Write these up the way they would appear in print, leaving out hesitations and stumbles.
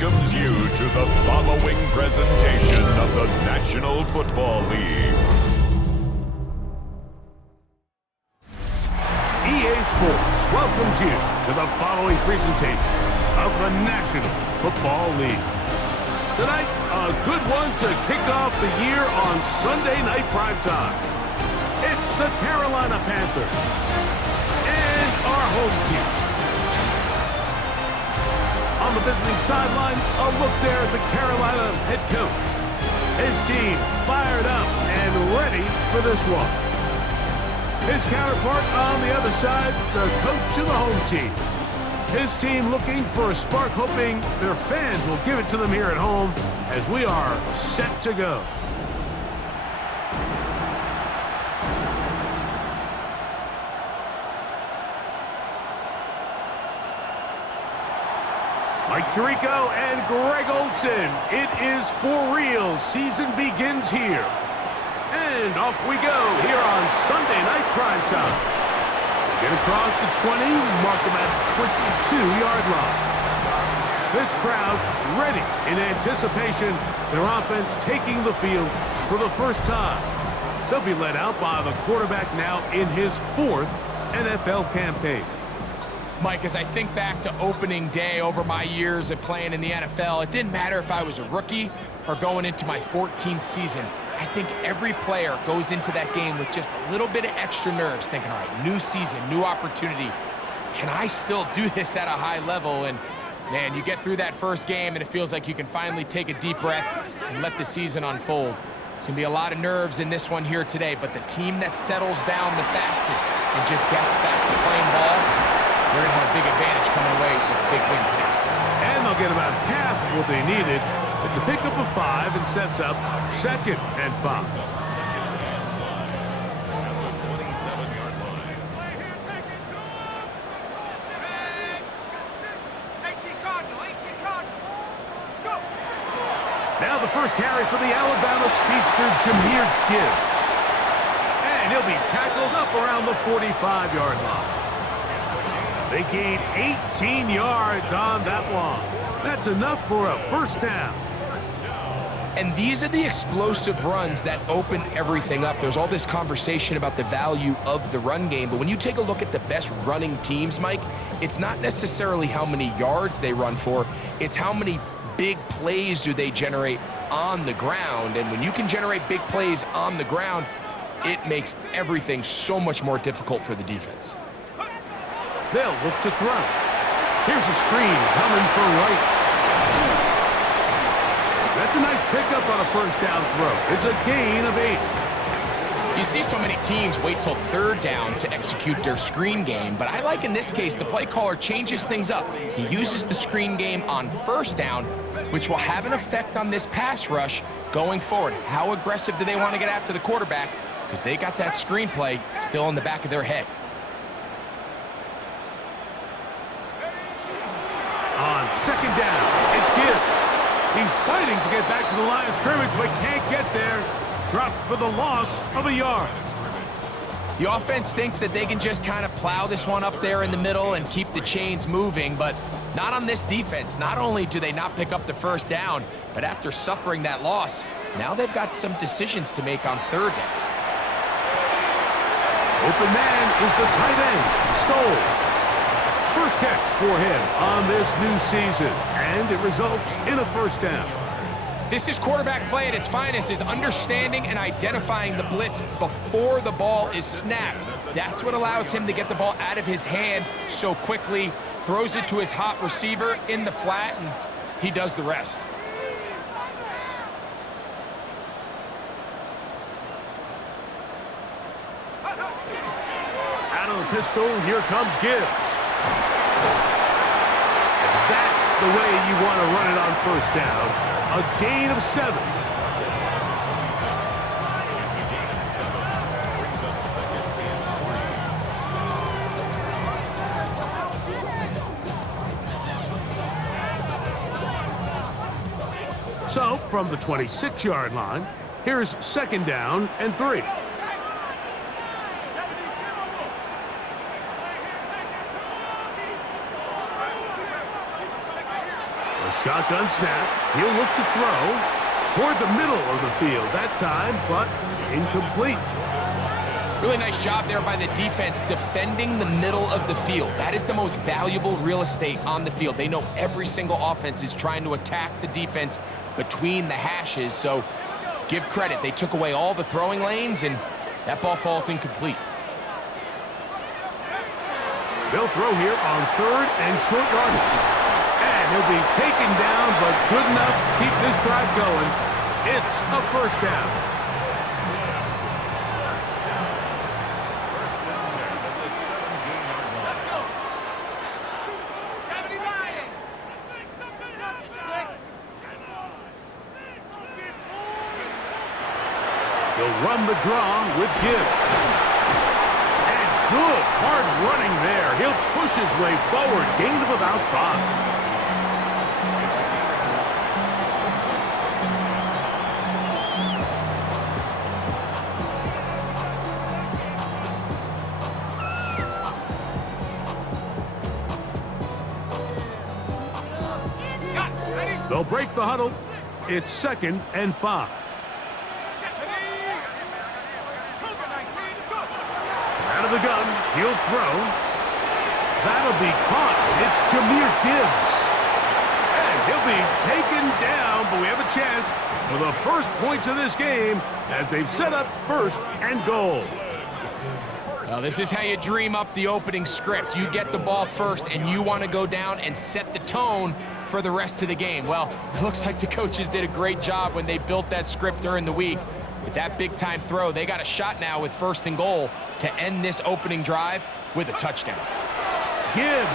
welcomes you to the following presentation of the National Football League. EA Sports welcomes you to the following presentation of the National Football League. Tonight, a good one to kick off the year on Sunday Night Primetime. It's the Carolina Panthers and our home team. On the visiting sideline, a look there at the Carolina head coach. His team fired up and ready for this one. His counterpart on the other side, the coach of the home team. His team looking for a spark, hoping their fans will give it to them here at home as we are set to go. Mike Tirico and Greg Olson. It is for real. Season begins here. And off we go here on Sunday Night Primetime. Get across the 20, mark them at the 22-yard line. This crowd ready in anticipation. Their offense taking the field for the first time. They'll be led out by the quarterback now in his 4th NFL campaign. Mike, as I think back to opening day over my years of playing in the NFL, it didn't matter if I was a rookie or going into my 14th season. I think every player goes into that game with just a little bit of extra nerves, thinking, all right, new season, new opportunity. Can I still do this at a high level? And, man, you get through that first game, and it feels like you can finally take a deep breath and let the season unfold. There's going to be a lot of nerves in this one here today, but the team that settles down the fastest and just gets back to playing ball, they're going to have a big advantage coming away with a big win today. And they'll get about half of what they needed. It's a pickup of 5 and sets up 2nd and 5. Now the first carry for the Alabama speedster, Jahmyr Gibbs. And he'll be tackled up around the 45-yard line. They gain 18 yards on that one. That's enough for a first down. And these are the explosive runs that open everything up. There's all this conversation about the value of the run game, but when you take a look at the best running teams, Mike, it's not necessarily how many yards they run for, it's how many big plays do they generate on the ground. And when you can generate big plays on the ground, it makes everything so much more difficult for the defense. They'll look to throw. Here's a screen coming for Wright. That's a nice pickup on a first down throw. It's a gain of 8. You see so many teams wait till 3rd down to execute their screen game, but I like in this case the play caller changes things up. He uses the screen game on 1st down, which will have an effect on this pass rush going forward. How aggressive do they want to get after the quarterback? Because they got that screen play still in the back of their head. On 2nd down, it's Gibbs. He's fighting to get back to the line of scrimmage, but can't get there. Dropped for the loss of a yard. The offense thinks that they can just kind of plow this one up there in the middle and keep the chains moving, but not on this defense. Not only do they not pick up the first down, but after suffering that loss, now they've got some decisions to make on 3rd down. Open man is the tight end, Stoll. First catch for him on this new season, and it results in a first down. This is quarterback play at its finest, is understanding and identifying the blitz before the ball is snapped. That's what allows him to get the ball out of his hand so quickly, throws it to his hot receiver in the flat, and he does the rest. Out of the pistol, here comes Gibbs. That's the way you want to run it on first down. A gain of 7. So, from the 26-yard line, here's 2nd down and 3. A shotgun snap. He'll look to throw toward the middle of the field that time, but incomplete. Really nice job there by the defense defending the middle of the field. That is the most valuable real estate on the field. They know every single offense is trying to attack the defense between the hashes, so give credit. They took away all the throwing lanes, and that ball falls incomplete. They'll throw here on 3rd and short yardage. And he'll be taken down, but good enough to keep this drive going. It's a first down. First and 10 at the 17-yard line. Let's go. 79. 6. He'll run the draw with Gibbs. Good hard running there. He'll push his way forward. Gain of about 5. They'll break the huddle. It's 2nd and 5. Out of the gun, he'll throw. That'll be caught. It's Jahmyr Gibbs. And he'll be taken down, but we have a chance for the first points of this game as they've set up 1st and goal. Well, this is how you dream up the opening script. You get the ball first, and you want to go down and set the tone for the rest of the game. Well, it looks like the coaches did a great job when they built that script during the week. With that big-time throw, they got a shot now with 1st and goal to end this opening drive with a touchdown. Gibbs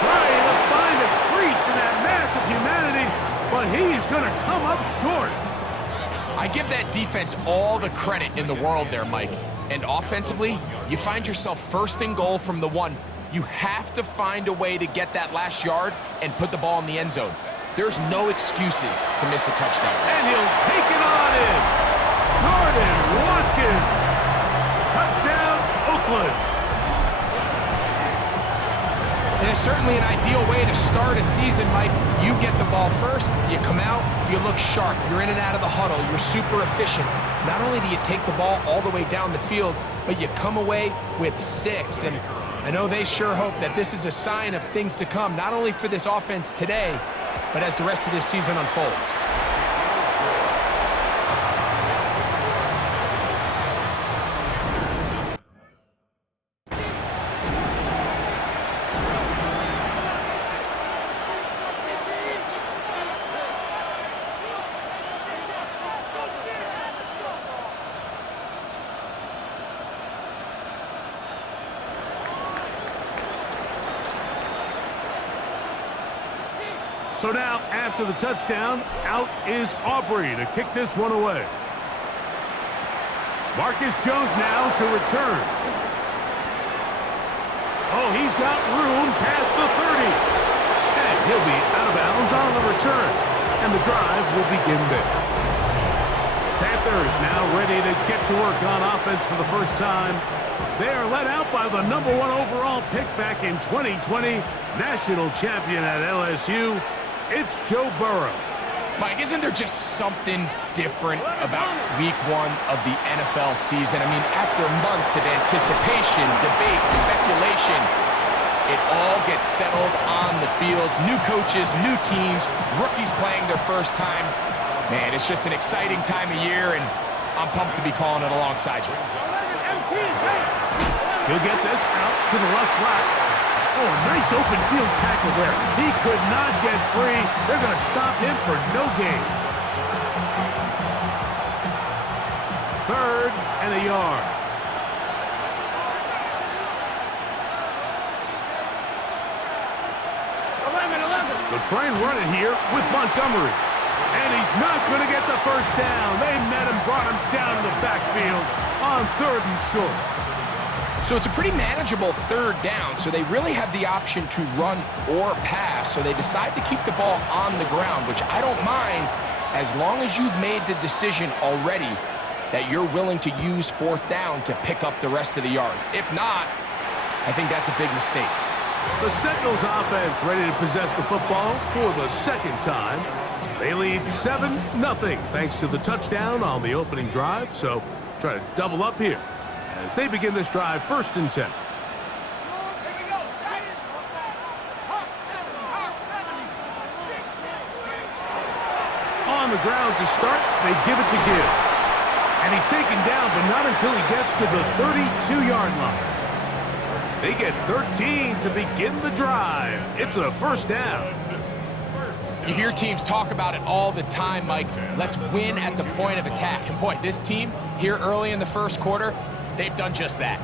trying to find a crease in that mass of humanity, but he's going to come up short. I give that defense all the credit in the world there, Mike. And offensively, you find yourself 1st and goal from the 1. You have to find a way to get that last yard and put the ball in the end zone. There's no excuses to miss a touchdown. And he'll take it on in. Jordan Watkins. Touchdown, Oakland. And it's certainly an ideal way to start a season, Mike. You get the ball first, you come out, you look sharp, you're in and out of the huddle, you're super efficient. Not only do you take the ball all the way down the field, but you come away with 6. And I know they sure hope that this is a sign of things to come, not only for this offense today, but as the rest of this season unfolds. So now, after the touchdown, out is Aubrey to kick this one away. Marcus Jones now to return. Oh, he's got room past the 30. And he'll be out of bounds on the return. And the drive will begin there. Panthers now ready to get to work on offense for the first time. They are led out by the #1 overall pick back in 2020, national champion at LSU. It's Joe Burrow. Mike, isn't there just something different about week 1 of the NFL season? I mean, after months of anticipation, debate, speculation, it all gets settled on the field. New coaches, new teams, rookies playing their first time. Man, it's just an exciting time of year, and I'm pumped to be calling it alongside you. He'll get this out to the left flat. Oh, a nice open field tackle there. He could not get free. They're going to stop him for no gain. 3rd and a yard. They'll try and run it here with Montgomery. And he's not going to get the first down. They met him, brought him down to the backfield on 3rd and short. So it's a pretty manageable 3rd down, so they really have the option to run or pass, so they decide to keep the ball on the ground, which I don't mind as long as you've made the decision already that you're willing to use 4th down to pick up the rest of the yards. If not, I think that's a big mistake. The Sentinels offense ready to possess the football for the second time. They lead 7-0 thanks to the touchdown on the opening drive. So try to double up here as they begin this drive 1st and 10. On the ground to start, they give it to Gibbs. And he's taken down, but not until he gets to the 32-yard line. They get 13 to begin the drive. It's a 1st down. You hear teams talk about it all the time, Mike. Let's win at the point of attack. And boy, this team here early in the 1st quarter, they've done just that.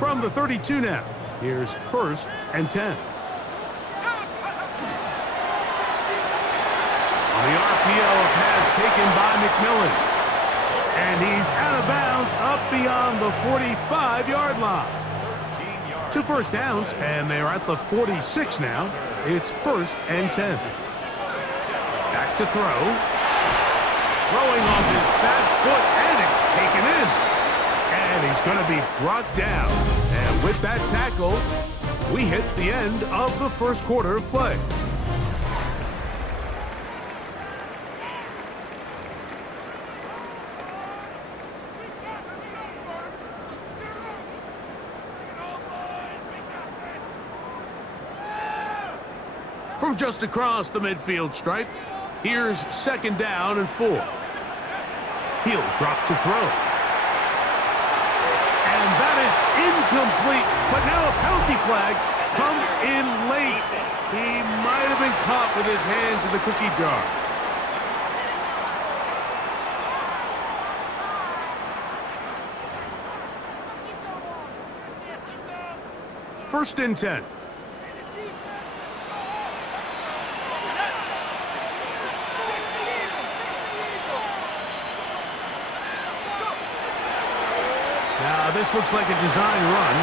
From the 32 now, here's 1st and 10. On the RPO, a pass taken by McMillan. And he's out of bounds up beyond the 45-yard line. 2 first downs, and they're at the 46 now. It's 1st and 10. Back to throw. Throwing off his back foot, and it's taken in. And he's going to be brought down. And with that tackle, we hit the end of the 1st quarter of play. From just across the midfield stripe, here's 2nd down and 4. He'll drop to throw. And that is incomplete, but now a penalty flag comes in late. He might have been caught with his hands in the cookie jar. First and 10. Now this looks like a design run.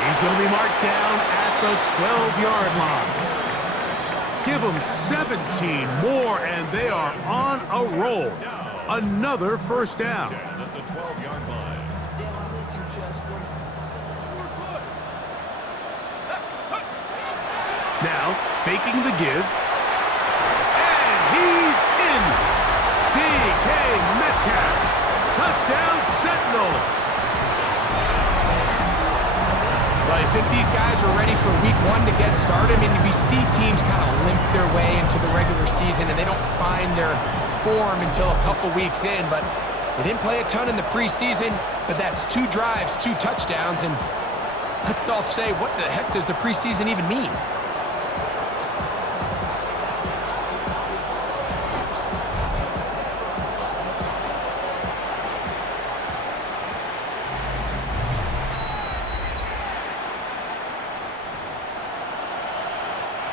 He's going to be marked down at the 12-yard line. Give them 17 more, and they are on a roll. Another 1st down. Now faking the give. And he's in. DK Metcalf. Touchdown, Sentinels. Well, I think these guys were ready for week 1 to get started. I mean, we see teams kind of limp their way into the regular season, and they don't find their form until a couple weeks in. But they didn't play a ton in the preseason, but that's 2 drives, 2 touchdowns. And let's all say, what the heck does the preseason even mean?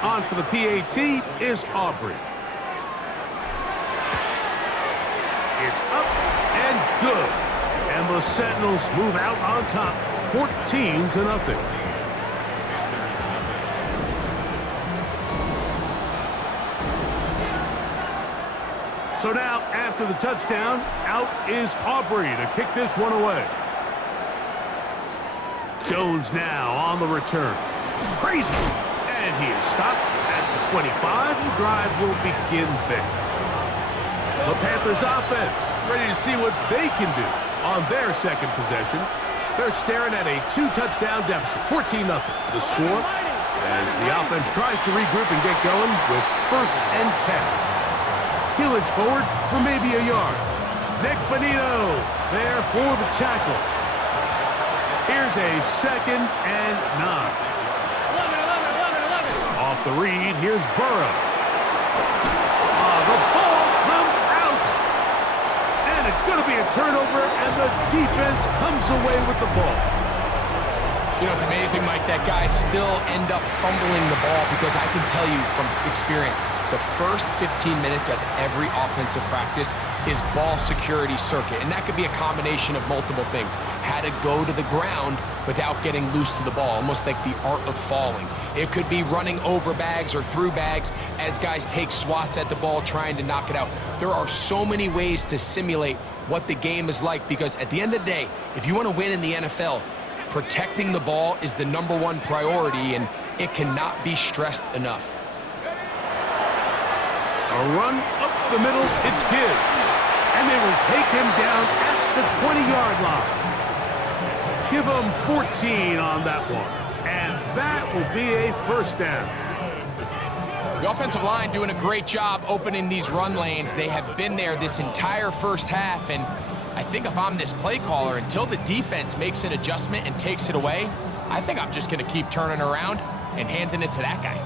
On for the PAT is Aubrey. It's up and good. And the Sentinels move out on top, 14-0. So now, after the touchdown, out is Aubrey to kick this one away. Jones now on the return. Crazy. And he is stopped at the 25. The drive will begin there. The Panthers offense ready to see what they can do on their 2nd possession. They're staring at a 2-touchdown deficit, 14-0. The score as the offense tries to regroup and get going with 1st and 10. He'll edge forward for maybe a yard. Nick Bonito there for the tackle. Here's a 2nd and 9. Off the read, here's Burrow. The ball comes out. And it's going to be a turnover, and the defense comes away with the ball. You know, it's amazing, Mike, that guys still end up fumbling the ball because I can tell you from experience, the first 15 minutes of every offensive practice is ball security circuit, and that could be a combination of multiple things. How to go to the ground without getting loose to the ball, almost like the art of falling. It could be running over bags or through bags as guys take swats at the ball trying to knock it out. There are so many ways to simulate what the game is like, because at the end of the day, if you want to win in the NFL, protecting the ball is the #1 priority, and it cannot be stressed enough. A run up the middle, it's Gibbs. And they will take him down at the 20-yard line. Give him 14 on that one. And that will be a first down. The offensive line doing a great job opening these run lanes. They have been there this entire first half, and I think if I'm this play caller, until the defense makes an adjustment and takes it away, I think I'm just going to keep turning around and handing it to that guy.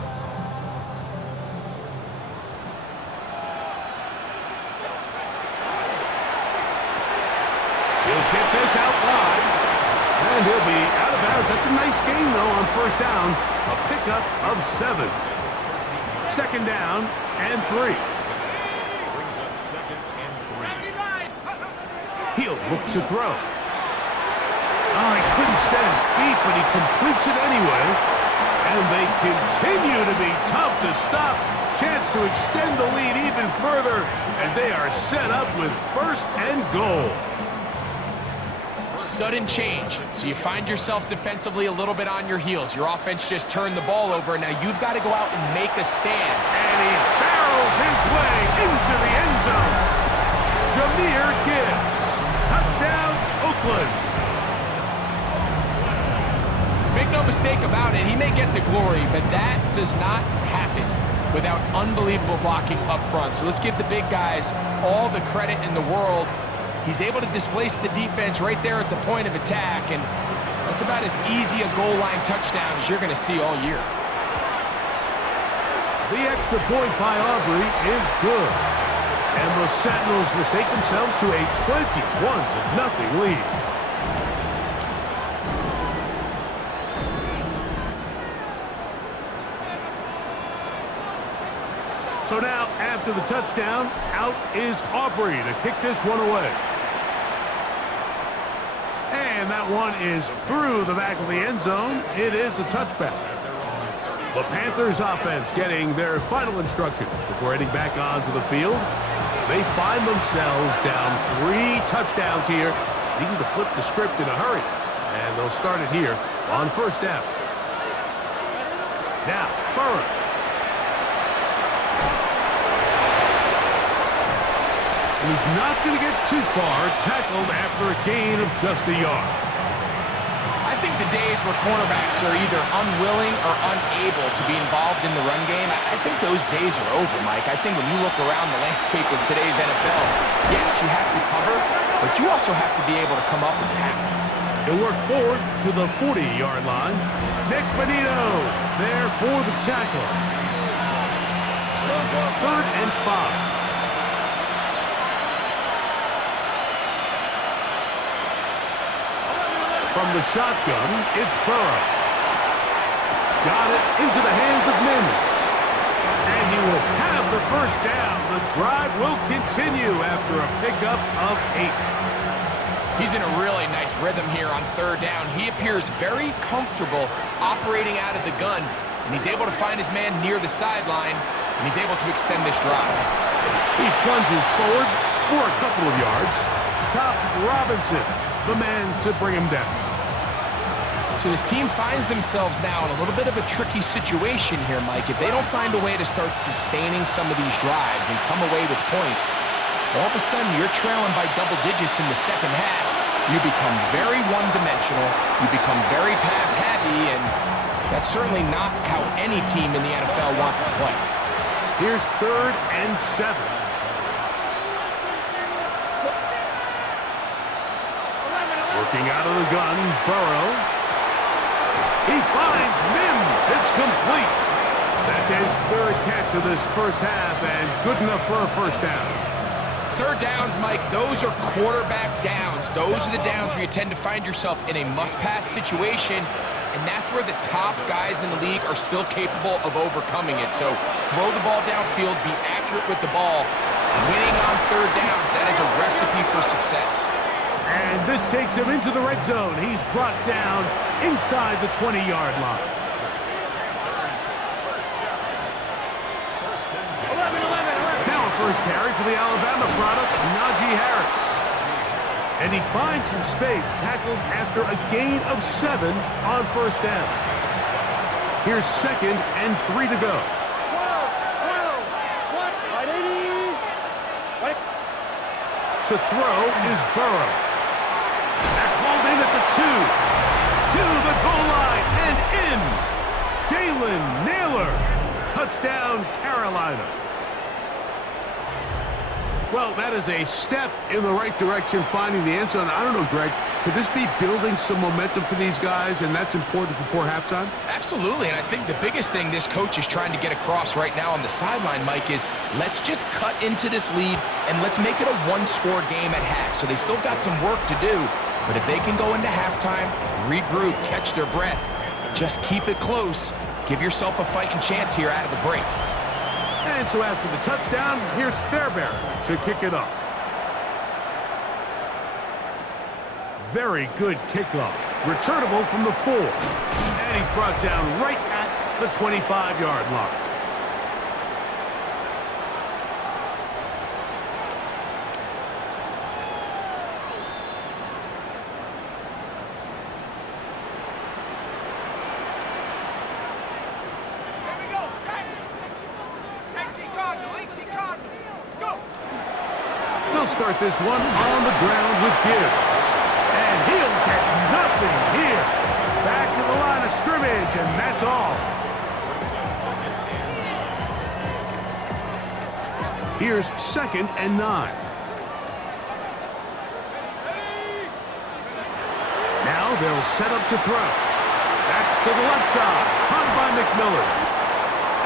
He'll get this out wide, and he'll be out of bounds. That's a nice gain, though, on first down. A pickup of 7. Second down and 3. Brings up second and 3. He'll look to throw. Oh, he couldn't set his feet, but he completes it anyway. And they continue to be tough to stop. Chance to extend the lead even further as they are set up with first and goal. Sudden change. So you find yourself defensively a little bit on your heels. Your offense just turned the ball over. Now you've got to go out and make a stand. And he barrels his way into the end zone. Jahmyr Gibbs. Touchdown, Oakland. Make no mistake about it, he may get the glory, but that does not happen without unbelievable blocking up front. So let's give the big guys all the credit in the world. He's able to displace the defense right there at the point of attack, and that's about as easy a goal line touchdown as you're going to see all year. The extra point by Aubrey is good. And the Sentinels mistake themselves to a 21-0 lead. So now, after the touchdown, out is Aubrey to kick this one away. And that one is through the back of the end zone. It is a touchback. The Panthers offense getting their final instructions before heading back onto the field. They find themselves down 3 touchdowns here, needing to flip the script in a hurry. And they'll start it here on first down. Now, Burrow. And he's not going to get too far, tackled after a gain of just a yard. I think the days where cornerbacks are either unwilling or unable to be involved in the run game, I think those days are over, Mike. I think when you look around the landscape of today's NFL, yes, you have to cover, but you also have to be able to come up and tackle. He'll work forward to the 40-yard line. Nick Bonito there for the tackle. 3rd and 5. From the shotgun, it's Burrow. Got it into the hands of Mims. And he will have the first down. The drive will continue after a pickup of 8. He's in a really nice rhythm here on 3rd down. He appears very comfortable operating out of the gun, and he's able to find his man near the sideline, and he's able to extend this drive. He plunges forward for a couple of yards. Chop Robinson, the man to bring him down. So this team finds themselves now in a little bit of a tricky situation here, Mike. If they don't find a way to start sustaining some of these drives and come away with points, all of a sudden you're trailing by double digits in the second half. You become very one-dimensional. You become very pass-heavy, and that's certainly not how any team in the NFL wants to play. Here's 3rd and 7. Working out of the gun, Burrow. He finds Mims. It's complete. That's his 3rd catch of this first half, and good enough for a first down. 3rd downs, Mike, those are quarterback downs. Those are the downs where you tend to find yourself in a must-pass situation, and that's where the top guys in the league are still capable of overcoming it. So throw the ball downfield, be accurate with the ball. Winning on third downs, that is a recipe for success. And this takes him into the red zone. He's brought down inside the 20-yard line. Now a first carry for the Alabama product, Najee Harris. And he finds some space, tackled after a gain of 7 on first down. Here's 2nd and 3 to go. To throw is Burrow. That's hauled in at the 2. To the goal line and in. Jalen Naylor. Touchdown, Carolina. Well, that is a step in the right direction, finding the end zone. I don't know, Greg, could this be building some momentum for these guys, and that's important before halftime? Absolutely, and I think the biggest thing this coach is trying to get across right now on the sideline, Mike, is let's just cut into this lead, and let's make it a one-score game at half. So they still got some work to do, but if they can go into halftime, regroup, catch their breath, just keep it close, give yourself a fighting chance here out of the break. And so after the touchdown, here's Fairbairn to kick it off. Very good kickoff. Returnable from the 4. And he's brought down right at the 25-yard line. They'll start this one on the ground with Gibbs. And he'll get nothing here. Back to the line of scrimmage, and that's all. Here's 2nd and 9. Now they'll set up to throw. Back to the left side, caught by McMillan.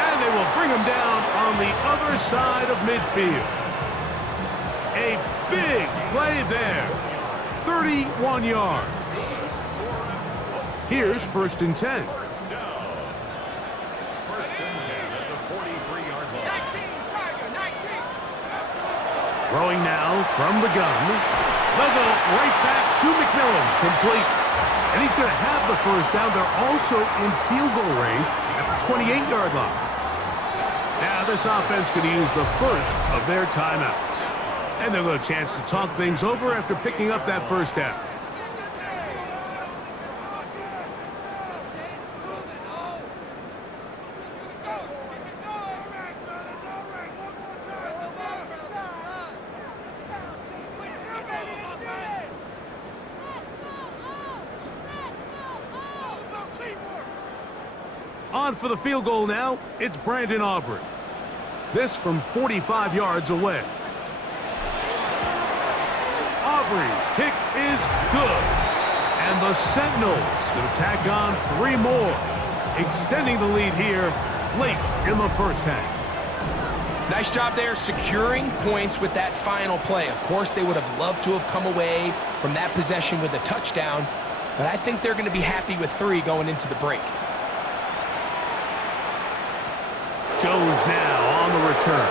And they will bring him down on the other side of midfield. A big play there. 31 yards. Here's 1st and 10. First and 10 at the 43-yard line. Throwing now from the gun. They'll go right back to McMillan. Complete. And he's going to have the first down. They're also in field goal range at the 28-yard line. Now this offense could use the first of their timeouts. And they'll get a chance to talk things over after picking up that first down. On for the field goal now, it's Brandon Aubrey. This from 45 yards away. Aubrey's kick is good. And the Sentinels going to tack on 3 more, extending the lead here late in the first half. Nice job there securing points with that final play. Of course, they would have loved to have come away from that possession with a touchdown, but I think they're going to be happy with 3 going into the break. Jones now on the return.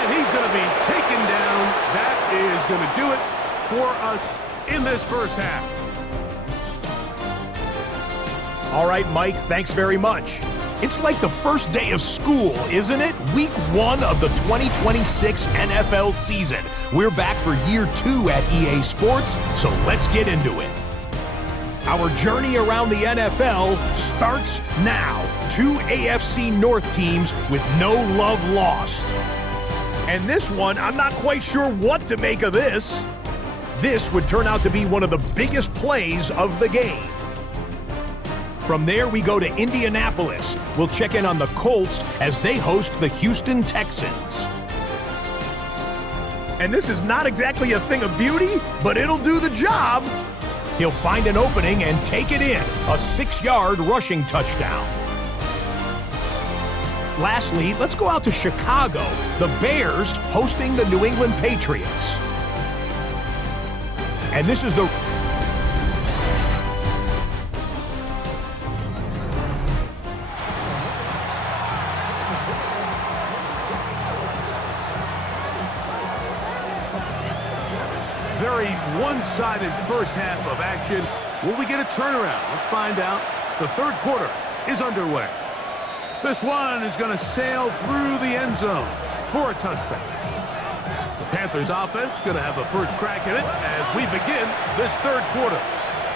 And he's going to be taken down. That is going to do it for us in this first half. All right, Mike, thanks very much. It's like the first day of school, isn't it? Week 1 of the 2026 NFL season. We're back for year 2 at EA Sports, so let's get into it. Our journey around the NFL starts now. 2 AFC North teams with no love lost. And this one, I'm not quite sure what to make of this. This would turn out to be one of the biggest plays of the game. From there, we go to Indianapolis. We'll check in on the Colts as they host the Houston Texans. And this is not exactly a thing of beauty, but it'll do the job. He'll find an opening and take it in, a 6-yard rushing touchdown. Lastly, let's go out to Chicago, the Bears hosting the New England Patriots. And this is the... very one-sided first half of action. Will we get a turnaround? Let's find out. The third quarter is underway. This one is going to sail through the end zone for a touchback. The Panthers offense going to have the first crack at it as we begin this third quarter.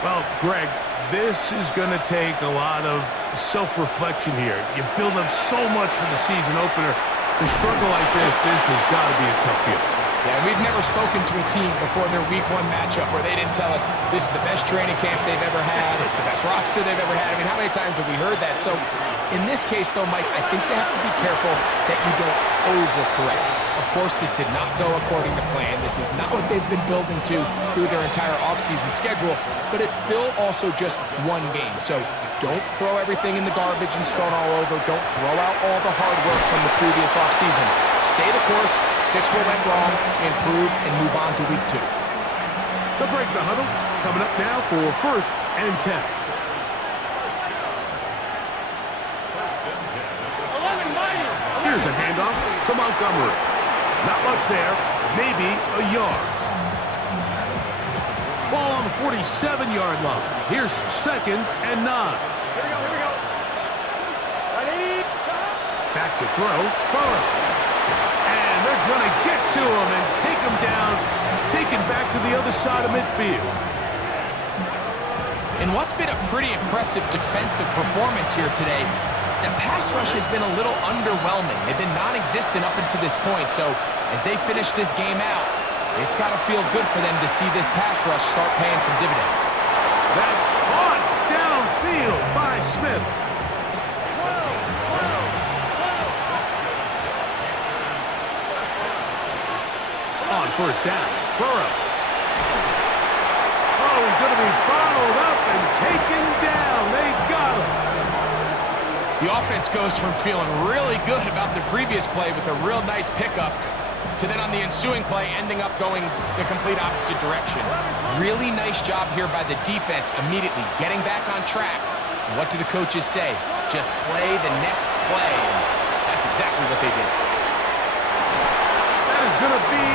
Well, Greg, this is going to take a lot of self-reflection here. You build up so much for the season opener. To struggle like this has got to be a tough field. Yeah, we've never spoken to a team before their week one matchup where they didn't tell us this is the best training camp they've ever had, it's the best roster they've ever had. I mean, how many times have we heard that? So in this case, though, Mike, I think you have to be careful that you don't overcorrect. Of course, this did not go according to plan. This is not what they've been building to through their entire offseason schedule, but it's still also just one game. So don't throw everything in the garbage and start all over. Don't throw out all the hard work from the previous offseason. Stay the course, fix what went wrong, improve, and move on to week 2. The break the huddle coming up now for 1st and 10. Here's a handoff to Montgomery. Not much there, maybe a yard. Ball on the 47-yard line. Here's 2nd and 9. Here we go. Ready? Back to throw, Burrow. And they're going to get to him and take him down, taken back to the other side of midfield. In what's been a pretty impressive defensive performance here today, the pass rush has been a little underwhelming. They've been non-existent up until this point, so as they finish this game out, it's got to feel good for them to see this pass rush start paying some dividends. That's caught downfield by Smith. On 1st down, Burrow. Oh, he's going to be bottled up and taken down. They got him. The offense goes from feeling really good about the previous play with a real nice pickup to then on the ensuing play ending up going the complete opposite direction. Really nice job here by the defense immediately getting back on track. And what do the coaches say? Just play the next play. And that's exactly what they did. That is going to be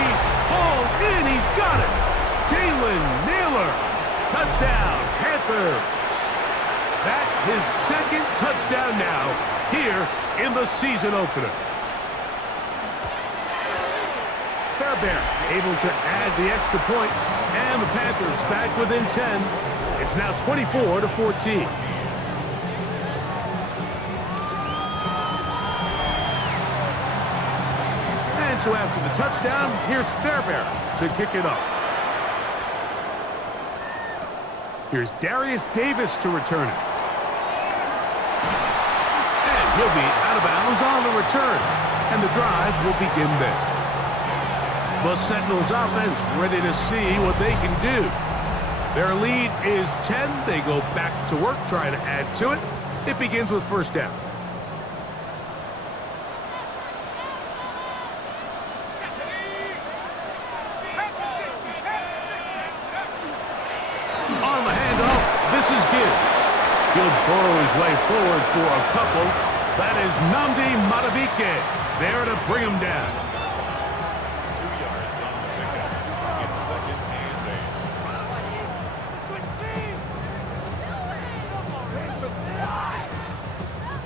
hauled in. He's got it. Jalen Naylor. Touchdown, Panthers. That his 2nd touchdown now here in the season opener. Fairbairn able to add the extra point, and the Panthers back within 10. It's now 24-14. And so after the touchdown, here's Fairbairn to kick it off. Here's Darius Davis to return it. And he'll be out of bounds on the return. And the drive will begin there. The Sentinels offense ready to see what they can do. Their lead is 10. They go back to work, try to add to it. It begins with 1st down. On the handoff, this is Gibbs. He'll burrow his way forward for a couple. That is Nnamdi Madubuike there to bring him down. 2 yards on the pickup. It's 2nd and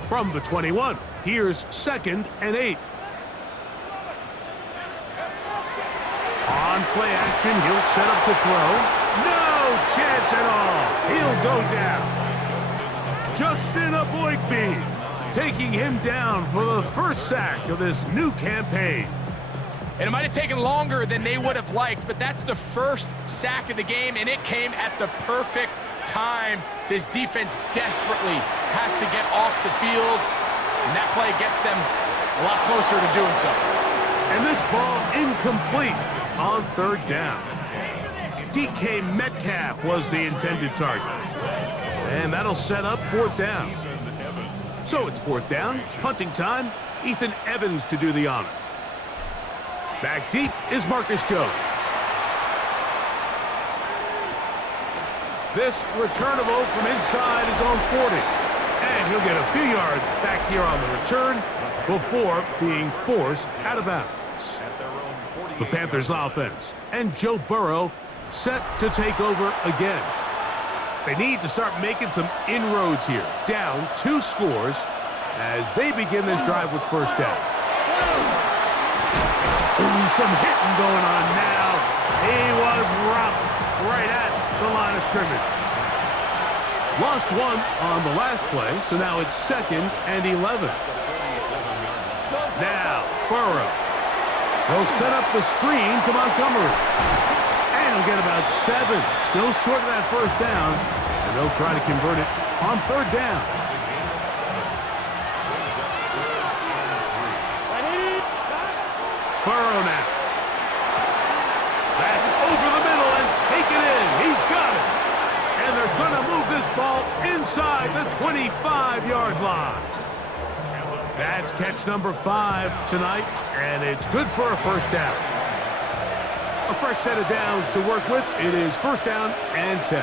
8. From the 21, here's 2nd and 8. On play action, he'll set up to throw. No chance at all. He'll go down. Justin Aboigbe taking him down for the first sack of this new campaign. And it might have taken longer than they would have liked, but that's the first sack of the game, and it came at the perfect time. This defense desperately has to get off the field, and that play gets them a lot closer to doing so. And this ball incomplete on 3rd down. DK Metcalf was the intended target. And that'll set up 4th down. So it's 4th down, punting time. Ethan Evans to do the honor. Back deep is Marcus Jones. This returnable from inside his own 40. And he'll get a few yards back here on the return before being forced out of bounds. The Panthers offense and Joe Burrow set to take over again. They need to start making some inroads here. Down 2 scores as they begin this drive with first down. Ooh, some hitting going on now. He was rocked right at the line of scrimmage. Lost 1 on the last play, so now it's 2nd and 11. Now, Burrow. They'll set up the screen to Montgomery. And he'll get about 7. Still short of that first down. And they'll try to convert it on 3rd down. Burrow now. That's over the middle and taken in. He's got it. And they're going to move this ball inside the 25-yard line. That's catch number 5 tonight, and it's good for a first down. A fresh set of downs to work with. It is first down and 10.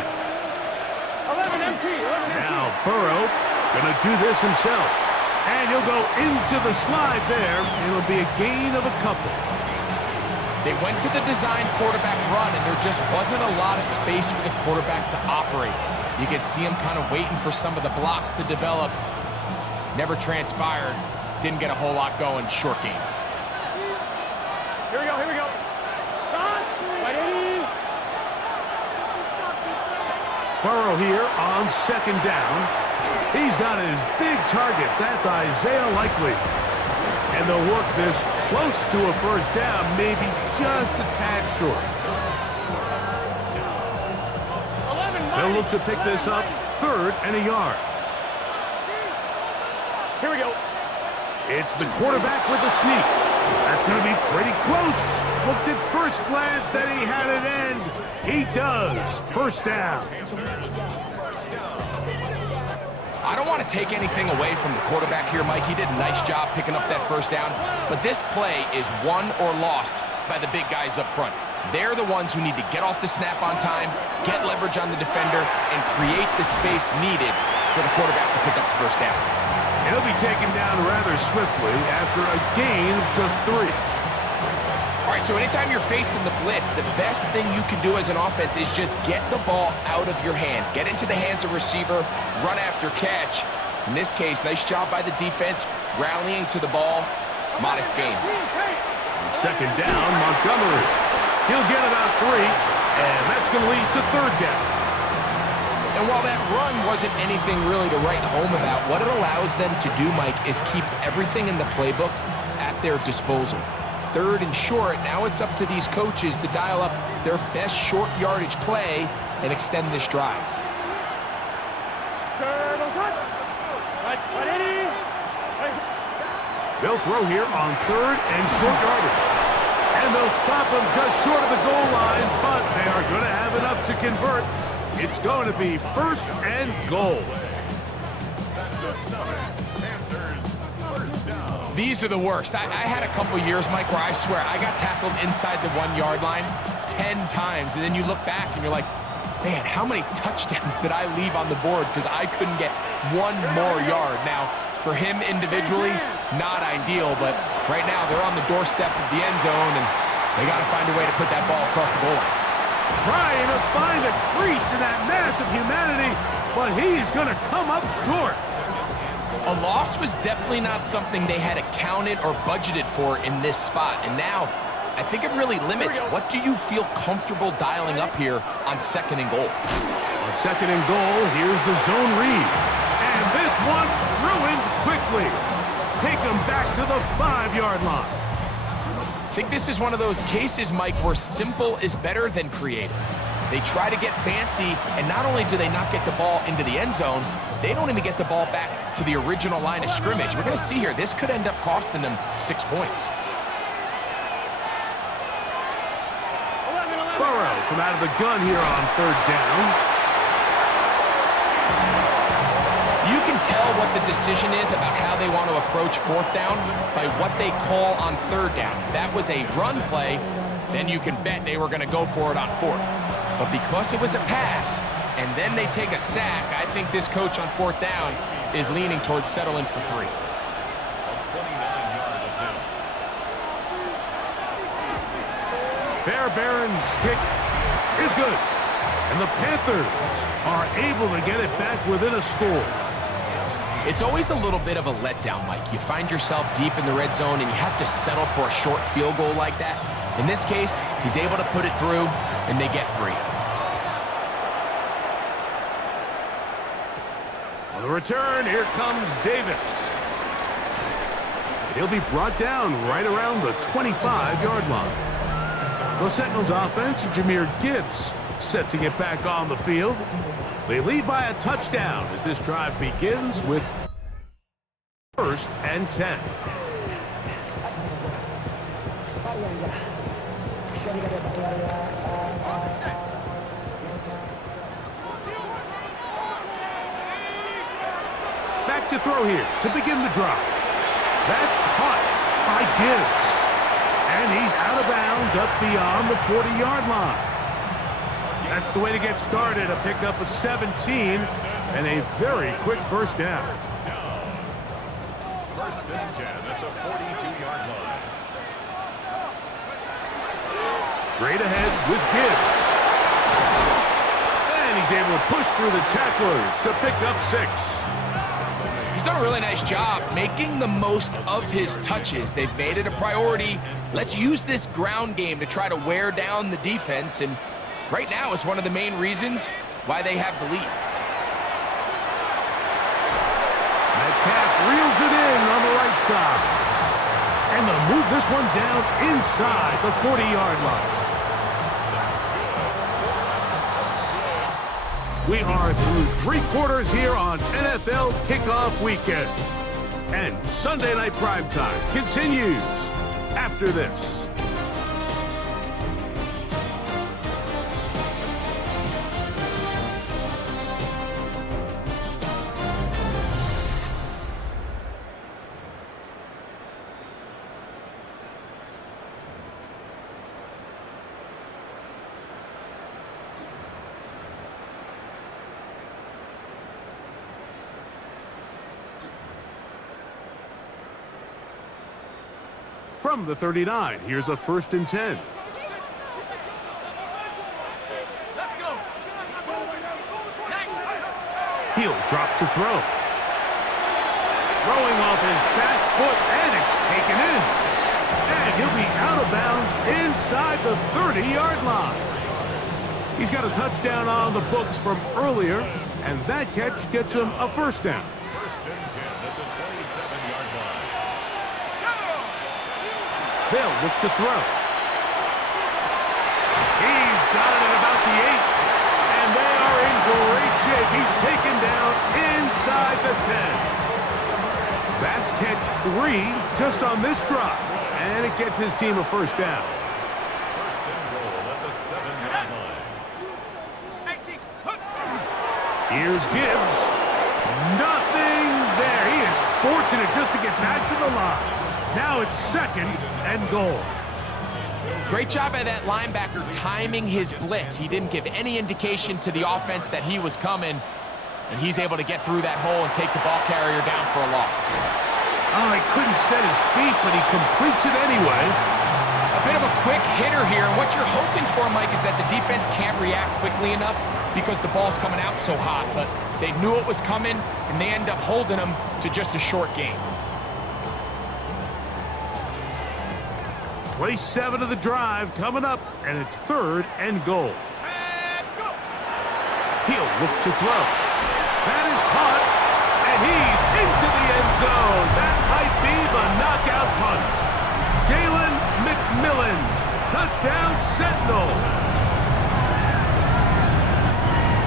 11 empty. Now Burrow going to do this himself. And he'll go into the slide there. It'll be a gain of a couple. They went to the design quarterback run, and there just wasn't a lot of space for the quarterback to operate. You could see him kind of waiting for some of the blocks to develop. Never transpired. Didn't get a whole lot going. Short game. Here we go, here we go. Burrow here on 2nd down. He's got his big target. That's Isaiah Likely. And they'll work this close to a first down, maybe just a tad short. They'll look to pick this up 3rd and a yard. Here we go. It's the quarterback with the sneak. That's going to be pretty close. Looked at first glance that he had it end. He does. First down. I don't want to take anything away from the quarterback here, Mike. He did a nice job picking up that first down. But this play is won or lost by the big guys up front. They're the ones who need to get off the snap on time, get leverage on the defender, and create the space needed for the quarterback to pick up the first down. He'll be taken down rather swiftly after a gain of just 3. All right, so anytime you're facing the blitz, the best thing you can do as an offense is just get the ball out of your hand. Get into the hands of receiver, run after catch. In this case, nice job by the defense, rallying to the ball. Modest gain. 2nd down, Montgomery. He'll get about 3, and that's going to lead to 3rd down. And while that run wasn't anything really to write home about, what it allows them to do, Mike, is keep everything in the playbook at their disposal. 3rd and short, now it's up to these coaches to dial up their best short yardage play and extend this drive. They'll throw here on 3rd and short yardage. And they'll stop him just short of the goal line, but they are going to have enough to convert. It's going to be 1st and goal. These are the worst. I had a couple years, Mike, where I swear I got tackled inside the 1-yard line 10 times, and then you look back and you're like, man, how many touchdowns did I leave on the board because I couldn't get 1 more yard? Now, for him individually, not ideal, but right now they're on the doorstep of the end zone, and they got to find a way to put that ball across the goal line. Trying to find a crease in that mass of humanity, but he's going to come up short. A loss was definitely not something they had accounted or budgeted for in this spot, and now I think it really limits what do you feel comfortable dialing up here on 2nd and goal. On 2nd and goal, here's the zone read. And this one ruined quickly. Take him back to the 5-yard line. I think this is one of those cases, Mike, where simple is better than creative. They try to get fancy, and not only do they not get the ball into the end zone, they don't even get the ball back to the original line of scrimmage. We're going to see here, this could end up costing them 6 points. Burrow from out of the gun here on 3rd down. You can tell what the decision is about how they want to approach 4th down by what they call on 3rd down. If that was a run play, then you can bet they were going to go for it on 4th. But because it was a pass, and then they take a sack, I think this coach on 4th down is leaning towards settling for 3. Fairbairn's kick is good. And the Panthers are able to get it back within a score. It's always a little bit of a letdown, Mike. You find yourself deep in the red zone and you have to settle for a short field goal like that. In this case, he's able to put it through, and they get 3. On the return, here comes Davis. And he'll be brought down right around the 25-yard line. The Sentinels offense, Jahmyr Gibbs, set to get back on the field. They lead by a touchdown as this drive begins with 1st and 10. Back to throw here to begin the drive. That's caught by Gibbs. And he's out of bounds up beyond the 40-yard line. That's the way to get started, a pickup of 17 and a very quick first down. 1st and 10 at the 42-yard line. Straight ahead with Gibbs. And he's able to push through the tacklers to pick up 6. He's done a really nice job making the most of his touches. They've made it a priority. Let's use this ground game to try to wear down the defense, and right now is one of the main reasons why they have the lead. Metcalf reels it in on the right side. And they'll move this one down inside the 40-yard line. We are through 3 quarters here on NFL Kickoff Weekend. And Sunday Night Primetime continues after this. From the 39, here's a 1st and 10. Let's go. He'll drop to throw. Throwing off his back foot, and it's taken in. And he'll be out of bounds inside the 30-yard line. He's got a touchdown on the books from earlier, and that catch gets him a 1st down. 1st and 10 at the 27-yard line. They'll look to throw. He's got it at about the 8, and they are in great shape. He's taken down inside the 10. That's catch 3 just on this drive, and it gets his team a 1st down. 1st and goal at the 7-yard line. Here's Gibbs. Nothing there. He is fortunate just to get back to the line. Now it's 2nd and goal. Great job by that linebacker timing his blitz. He didn't give any indication to the offense that he was coming, and he's able to get through that hole and take the ball carrier down for a loss. Oh, he couldn't set his feet, but he completes it anyway. A bit of a quick hitter here, and what you're hoping for, Mike, is that the defense can't react quickly enough because the ball's coming out so hot, but they knew it was coming, and they end up holding him to just a short game. Play 7 of the drive coming up, and it's 3rd and goal. He'll look to throw. That is caught, and he's into the end zone. That might be the knockout punch. Jalen McMillan, touchdown Sentinel.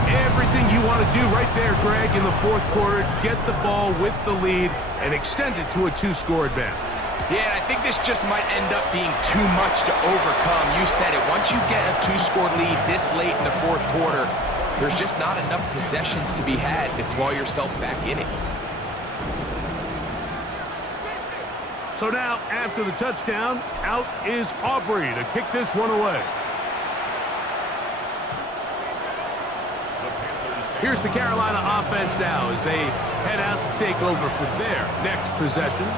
Everything you want to do right there, Greg, in the 4th quarter, get the ball with the lead and extend it to a 2-score advantage. Yeah, and I think this just might end up being too much to overcome. You said it. Once you get a 2-score lead this late in the 4th quarter, there's just not enough possessions to be had to claw yourself back in it. So now, after the touchdown, out is Aubrey to kick this one away. Here's the Carolina offense now as they head out to take over for their next possession.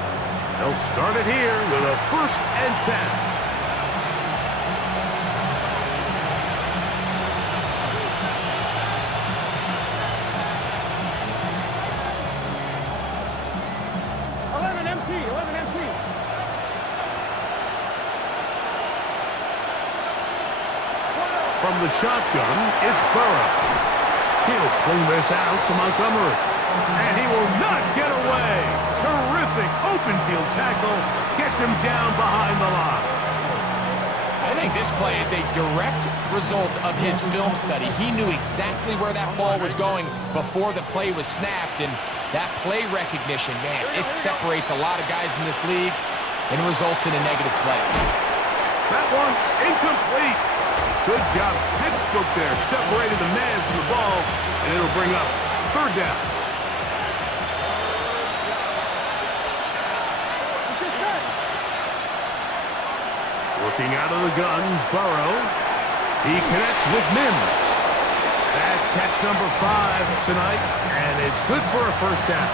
They'll start it here with a 1st and 10. From the shotgun, it's Burrow. He'll swing this out to Montgomery. And he will not get away. Terrific open field tackle. Gets him down behind the line. I think this play is a direct result of his film study. He knew exactly where that ball was going before the play was snapped, and that play recognition, man, it separates a lot of guys in this league and results in a negative play. That one incomplete. Good job, textbook there, separated the man from the ball, and it'll bring up third down. Looking out of the gun, Burrow. He connects with Mims. That's catch number 5 tonight, and it's good for a first down.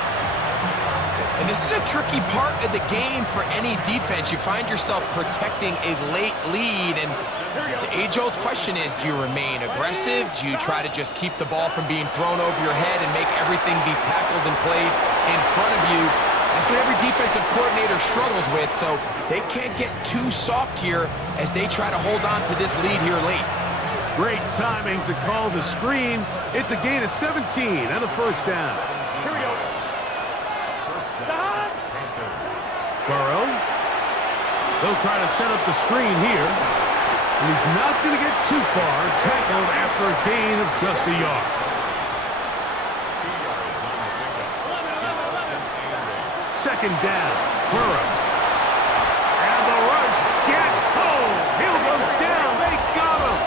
And this is a tricky part of the game for any defense. You find yourself protecting a late lead, and the age-old question is, do you remain aggressive? Do you try to just keep the ball from being thrown over your head and make everything be tackled and played in front of you? That's what every defensive coordinator struggles with, so they can't get too soft here as they try to hold on to this lead here late. Great timing to call the screen. It's a gain of 17 and a first down. Here we go. Burrow. They'll try to set up the screen here. And he's not going to get too far. Tackled after a gain of just a yard. Second down. Burrow. And the rush gets home. He'll go down. They got him.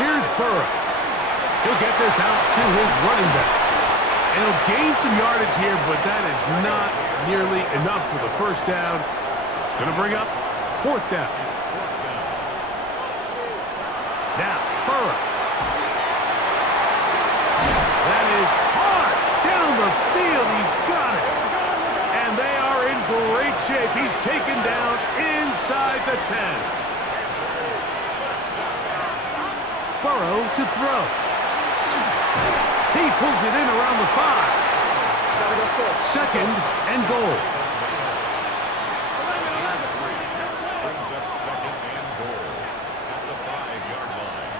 Here's Burrow. He'll get this out to his running back. And he'll gain some yardage here, but that is not nearly enough for the first down. It's going to bring up fourth down. Now, Burrow. That is hard. Down the field. He's got it. And they are in great shape. He's taken down inside the 10. Burrow to throw. He pulls it in around the 5. Second and goal. Brings up second and goal at the 5-yard line.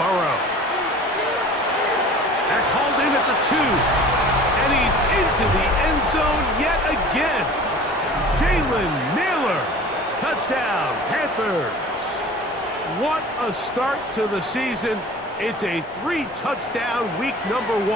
Burrow. That's hauled in at the 2. And he's into the end zone yet again. Jalen Naylor. Touchdown, Panthers. What a start to the season. It's a 3-touchdown week number 1.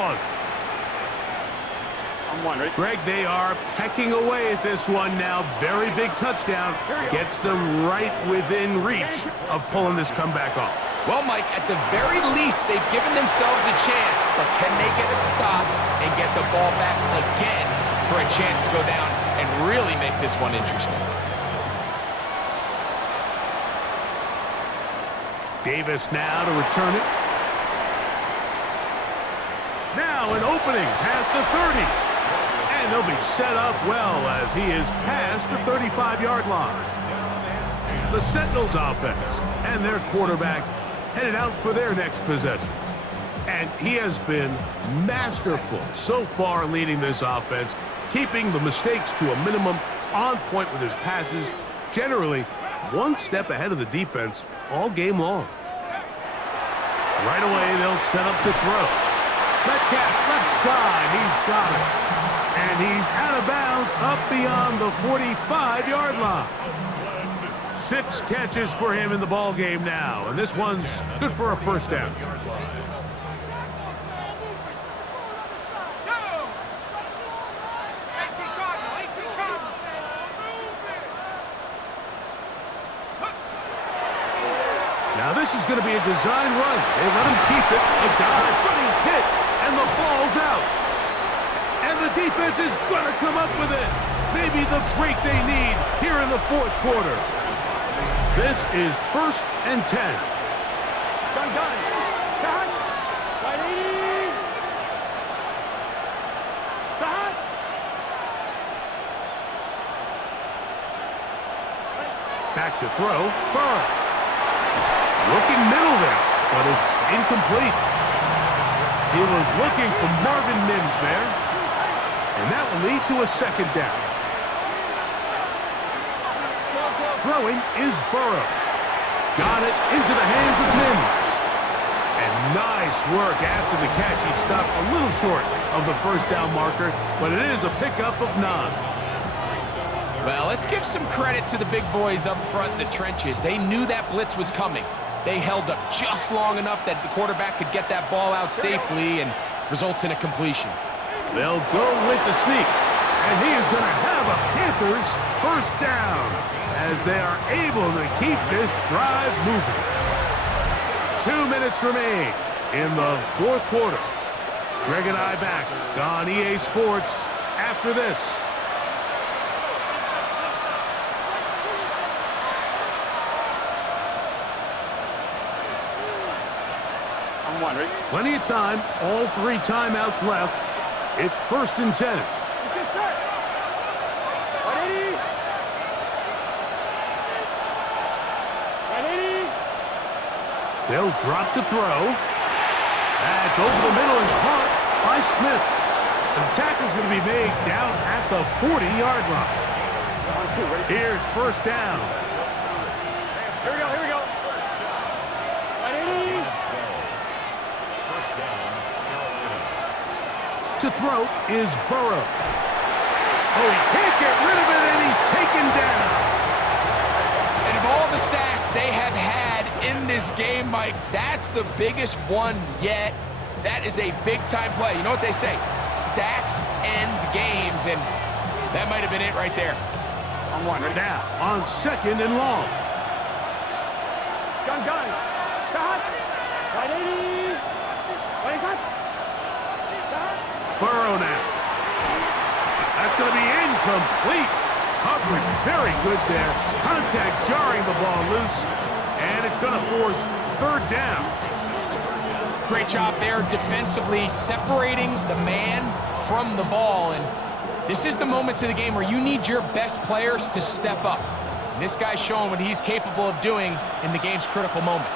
I'm one, right? Greg, they are pecking away at this one now. Very big touchdown. Gets them right within reach of pulling this comeback off. Well, Mike, at the very least, they've given themselves a chance, but can they get a stop and get the ball back again for a chance to go down and really make this one interesting? Davis now to return it. Now an opening past the 30. And they'll be set up well as he is past the 35-yard line. The Sentinels offense and their quarterback headed out for their next possession. And he has been masterful so far leading this offense, keeping the mistakes to a minimum, on point with his passes, generally one step ahead of the defense all game long. Right away, they'll set up to throw. Metcalf, left side, he's got it. And he's out of bounds up beyond the 45-yard line. 6 catches for him in the ball game now, and this one's good for a first down. Now this is going to be a design run. They let him keep it. A dive, but he's hit, and the ball's out. And the defense is going to come up with it. Maybe the break they need here in the fourth quarter. This is first and 10. Gun. Gun. 180. Gun. Back to throw. Burrow. Looking middle there, but it's incomplete. He was looking for Marvin Mims there. lead to a second down. Throwing is Burrow. Got it into the hands of Mims. And nice work after the catch. He stopped a little short of the first down marker, but it is a pickup of 9. Well, let's give some credit to the big boys up front in the trenches. They knew that blitz was coming. They held up just long enough that the quarterback could get that ball out safely and results in a completion. They'll go with the sneak, and he is going to have a Panthers first down as they are able to keep this drive moving. 2 minutes remain in the fourth quarter. Greg and I back on EA Sports after this. I'm one, right? Plenty of time, all 3 timeouts left. It's 1st and 10. Let's get set. 180. 180. They'll drop to throw. That's over the middle and caught by Smith. And the tackle's going to be made down at the 40-yard line. 1-2, ready? Here's first down. Here we go, here we go. 180. To throw is Burrow. Oh, he can't get rid of it, and he's taken down. And of all the sacks they have had in this game, Mike, that's the biggest one yet. That is a big-time play. You know what they say? Sacks end games, and that might have been it right there. I'm one, right? Now, on 2nd and long. Gun. Cut. 180. 180. Burrow now. That's going to be incomplete. Coverage very good there. Contact jarring the ball loose, and it's going to force 3rd down. Great job there defensively, separating the man from the ball. And this is the moments of the game where you need your best players to step up. And this guy's showing what he's capable of doing in the game's critical moment.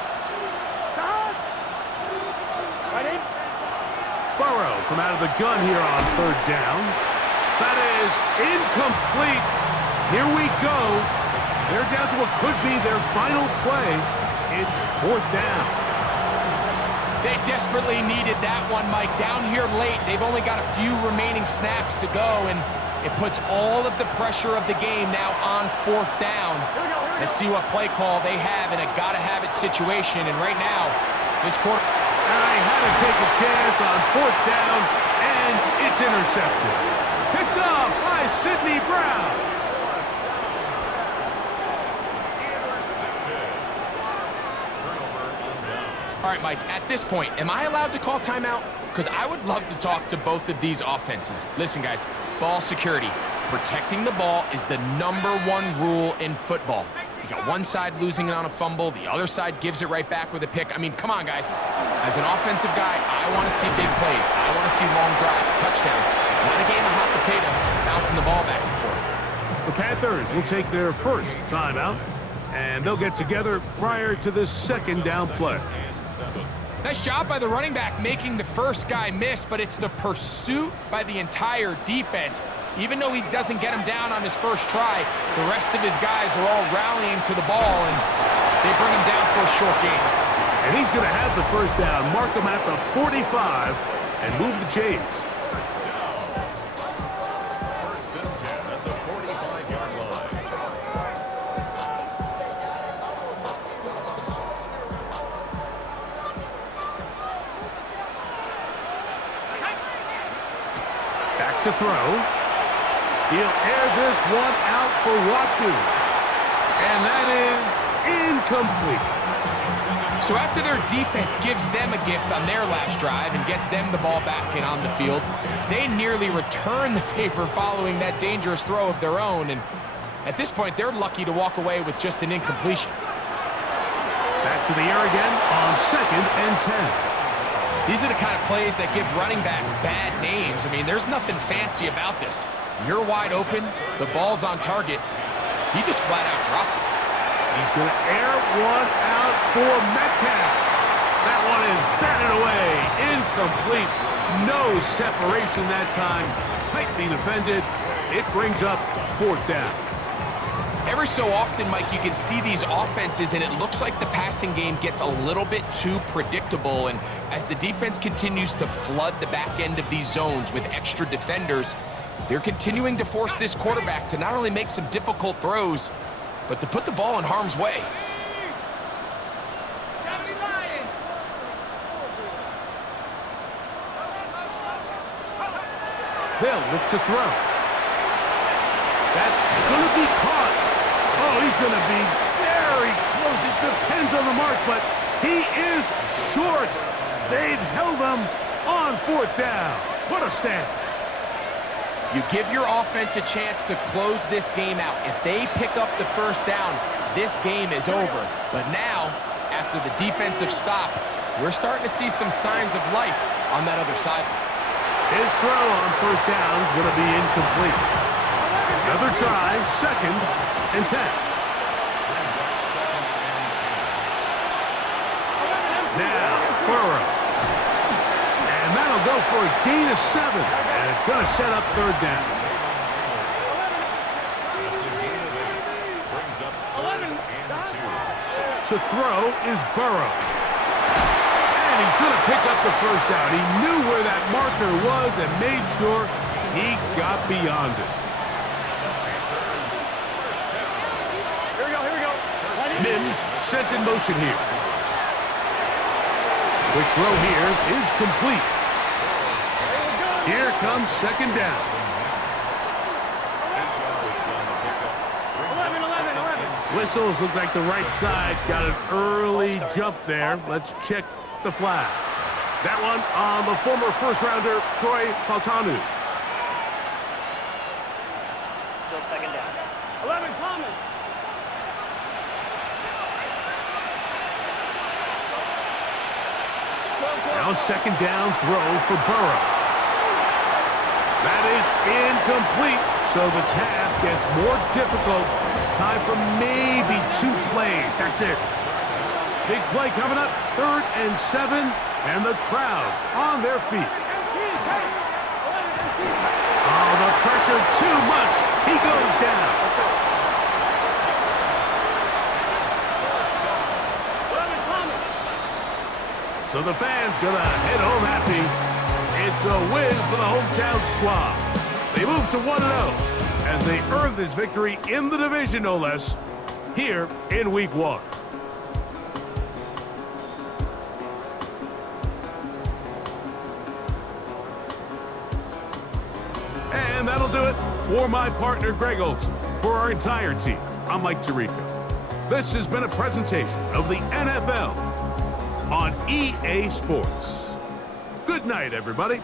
Burrow from out of the gun here on 3rd down. That is incomplete. Here we go. They're down to what could be their final play. It's 4th down. They desperately needed that one, Mike. Down here late, they've only got a few remaining snaps to go, and it puts all of the pressure of the game now on 4th down. Let's see what play call they have in a gotta-have-it situation. And right now, this quarter... And they had to take a chance on 4th down, and it's intercepted. Picked off by Sidney Brown. All right, Mike, at this point, am I allowed to call timeout? Because I would love to talk to both of these offenses. Listen, guys, ball security. Protecting the ball is the #1 rule in football. You got one side losing it on a fumble, the other side gives it right back with a pick. I mean, come on, guys. As an offensive guy, I want to see big plays. I want to see long drives, touchdowns, not a game of hot potato, bouncing the ball back and forth. The Panthers will take their first timeout, and they'll get together prior to this 2nd down play. Nice job by the running back making the first guy miss, but it's the pursuit by the entire defense. Even though he doesn't get him down on his first try, the rest of his guys are all rallying to the ball, and they bring him down for a short gain. And he's going to have the first down, mark him at the 45, and move the chains. First and 10 at the 45-yard line. Back to throw. He'll air this one out for Watkins. And that is incomplete. So after their defense gives them a gift on their last drive and gets them the ball back and on the field, they nearly return the favor following that dangerous throw of their own. And at this point, they're lucky to walk away with just an incompletion. Back to the air again on 2nd and 10. These are the kind of plays that give running backs bad names. I mean, there's nothing fancy about this. You're wide open, the ball's on target. He just flat out dropped it. He's going to air one out for Metcalf. That one is batted away, incomplete. No separation that time. Tightly defended. It brings up 4th down. Every so often, Mike, you can see these offenses, and it looks like the passing game gets a little bit too predictable. And as the defense continues to flood the back end of these zones with extra defenders, they're continuing to force this quarterback to not only make some difficult throws, but to put the ball in harm's way. They'll look to throw. That's going to be caught. Oh, he's going to be very close. It depends on the mark, but he is short. They've held him on 4th down. What a stand. You give your offense a chance to close this game out. If they pick up the 1st down, this game is over. But now, after the defensive stop, we're starting to see some signs of life on that other side. His throw on 1st down is going to be incomplete. Another try, 2nd and 10. Now, Burrow. And that'll go for a gain of 7. And it's going to set up 3rd down. To throw is Burrow. And he's going to pick up the 1st down. He knew where that marker was and made sure he got beyond it. Here we go. Mims sent in motion here. Quick throw here is complete. Here comes 2nd down. 11. Whistles look like the right side got an early jump there. Let's check the flag. That one on the former 1st-rounder, Troy Faltanu. Still 2nd down. 11, Thomas. Now 2nd down throw for Burrow. That is incomplete, so the task gets more difficult. Time for maybe 2 plays. That's it. Big play coming up, 3rd and 7, and the crowd on their feet. Oh, the pressure too much. He goes down. So the fans gonna head home happy. It's a win for the hometown squad. They move to 1-0 as they earn this victory in the division, no less, here in Week 1. And that'll do it for my partner, Greg Olson. For our entire team, I'm Mike Tirico. This has been a presentation of the NFL on EA Sports. Good night, everybody.